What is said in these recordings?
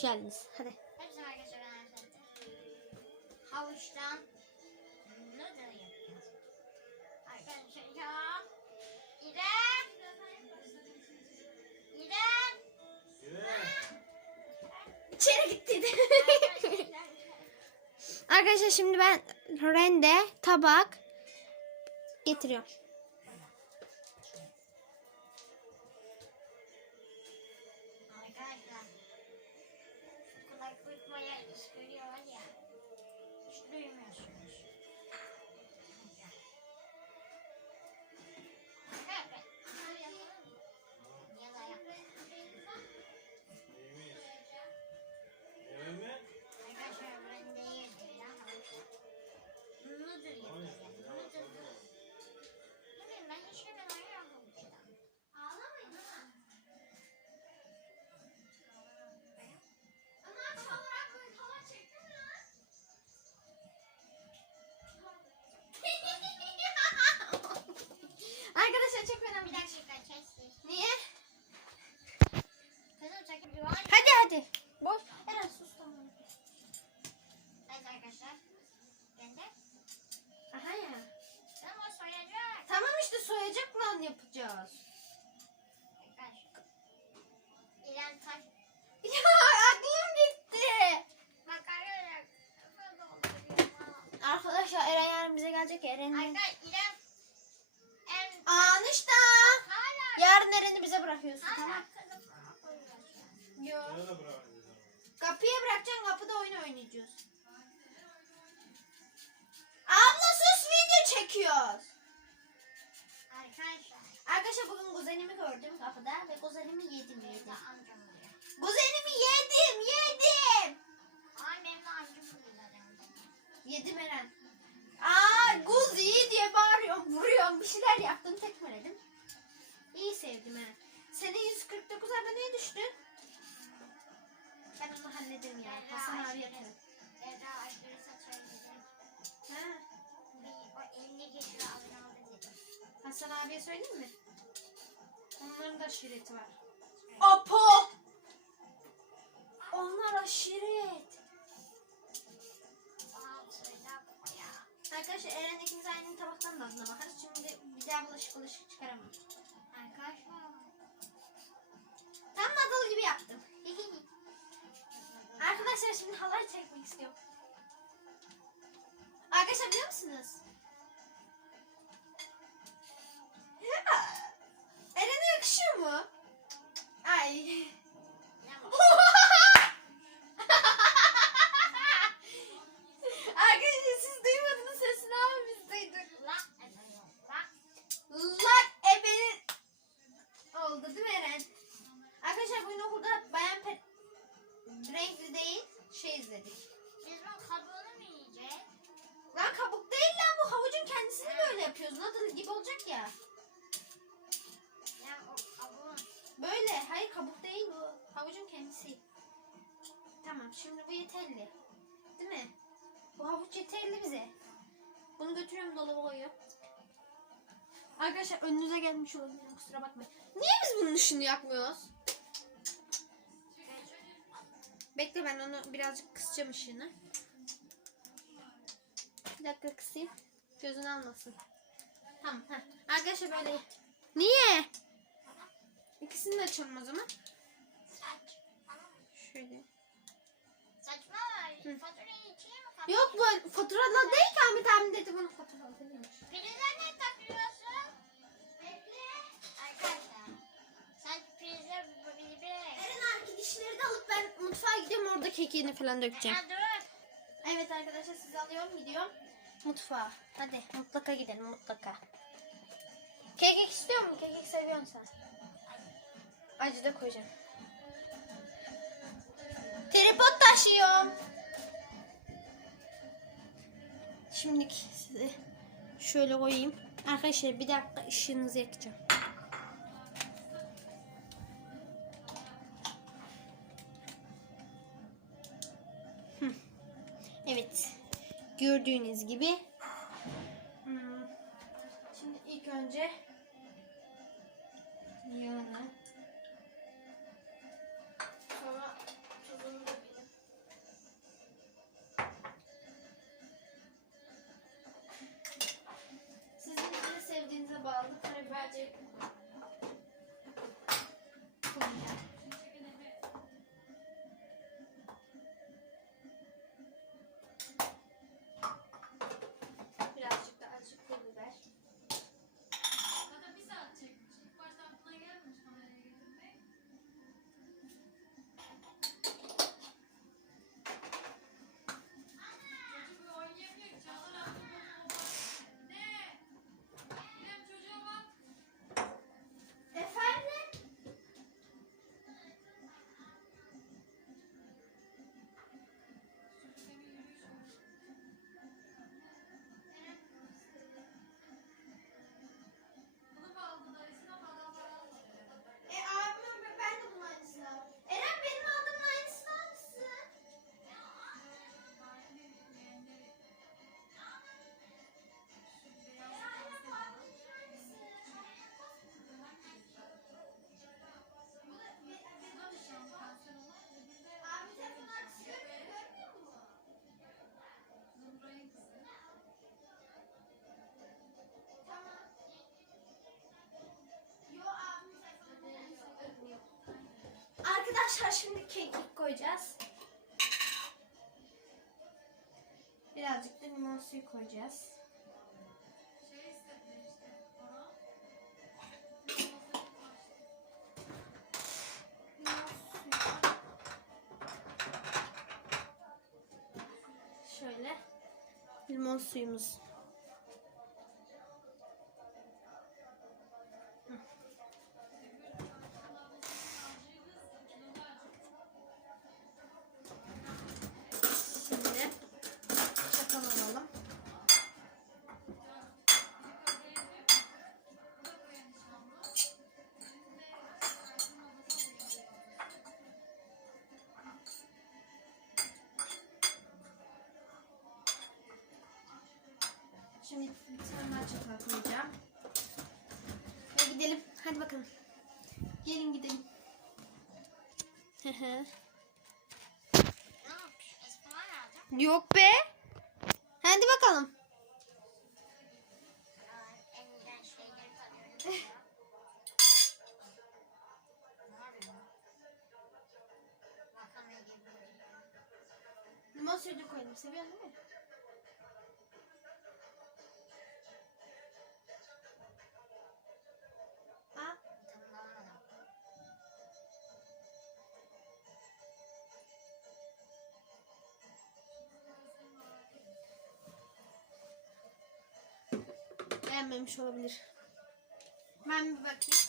hoş geldiniz. Hadi. Hepsi arkadaşlar ben Ersen'de. Havuçtan noodle yapacağız. Arkadaşlar ya. İrem. İrem. İçeri gitti. Arkadaşlar şimdi ben rende, tabak getiriyorum. Hadi. Boş. Eren sus tamam. Evet arkadaşlar. Bende. Aha ya. Ama o soyacak. Tamam işte soyacak lan yapacağız. Arkadaşlar. İlan taş. Ya aklım gitti. Bak arkadaşlar. Eren yarın bize gelecek. Eren'in... Arkadaşlar. En. Anışta. Yarın Eren'i bize bırakıyorsun tamam. Yok. Kapıya bırakacaksın kapıda oyun oynayacağız. Abla sus video çekiyoruz. Arkadaşlar. Arkadaşlar bugün kuzenimi gördüm kapıda ve kuzenimi yedim yedim. Kuzenimi yedim yedim. De amcam. Yedim Eren. Aa Hasan abiye söyleyeyim mi? Onların da aşireti var. Apo! Onlar aşiret. Arkadaşlar Eren ikimiz aynı tabaktan tadına bakarız. Şimdi bir daha bulaşık bulaşık çıkaramam. Arkadaşlar. 150 bize. Bunu götürüyorum dolaba koyuyorum. Arkadaşlar önünüze gelmiş olabilirim kusura bakmayın. Niye biz bunun ışını yakmıyoruz? Bekle ben onu birazcık kısacağım ışığını. Bir dakika kısayım. Gözünü almasın. Tamam. Heh. Arkadaşlar böyle. Niye? İkisini de açalım o zaman. Şöyle. Saçma. Faturayı Yok bu faturalı değil ki Ahmet abim dedi bunu faturalı değilmiş. Prize ne takıyorsun? Bekle. Arkadaşlar. Sen prize bir bir. Eren abi dişleri de alıp ben mutfağa gidiyorum orada kekini falan dökeceğim. Ha dur. Evet arkadaşlar sizi alıyorum gidiyorum mutfağa. Hadi mutlaka gidelim mutlaka. Kekik istiyor musun? Kekik seviyorsun sen. Acı da koyacağım. Tripod taşıyorum. Şimdi size şöyle koyayım. Arkadaşlar bir dakika ışığınızı yakacağım. Evet. Gördüğünüz gibi. Şimdi ilk önce yağını Merci. Arkadaşlar şimdi kekik koyacağız. Birazcık da limon suyu koyacağız. Şöyle limon suyumuz. Çatal koyacağım. Ve gidelim. Hadi bakalım. Gelin gidelim. Yok be. Hadi bakalım. Limon suyu da koydum. Seviyorsun değil mi? Beğenmemiş olabilir. Ben bir bakayım.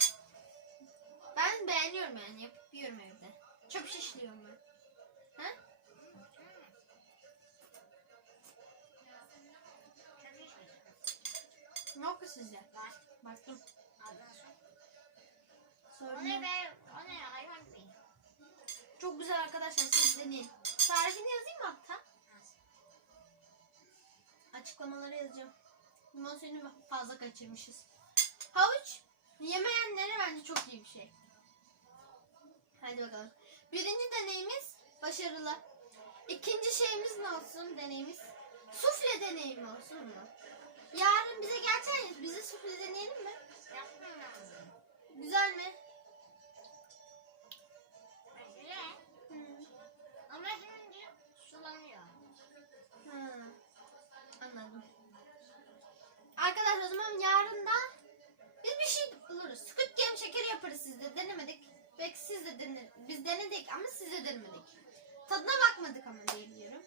Ben beğeniyorum yani. Yapıp yiyorum evde. Çok şişliyorum ben. Ha? Yok mu sizce? Var. Baktım. Sok. O Sorun ne be? O ne hayvan gibi. Çok güzel arkadaşlar siz deneyin. Tarifini yazayım mı hatta? Açıklamalara yazacağım. Limon suyunu fazla kaçırmışız. Havuç yemeyenlere bence çok iyi bir şey. Hadi bakalım. Birinci deneyimiz başarılı. İkinci şeyimiz ne olsun deneyimiz? Sufle deneyimi olsun mu? Yarın bize gelseniz bize sufle deneyelim mi? Güzel mi? Yarın da biz bir şey buluruz. Squid Game şekeri yaparız siz de denemedik. Belki siz de dene, biz denedik ama siz de denemedik. Tadına bakmadık ama diye biliyorum.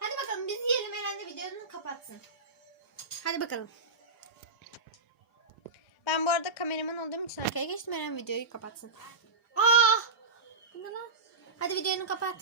Hadi bakalım biz yiyelim Eren de videonu kapatsın. Hadi bakalım. Ben bu arada kameraman olduğum için arkaya geçtim Eren videoyu kapatsın. Lan? Hadi videonu kapat.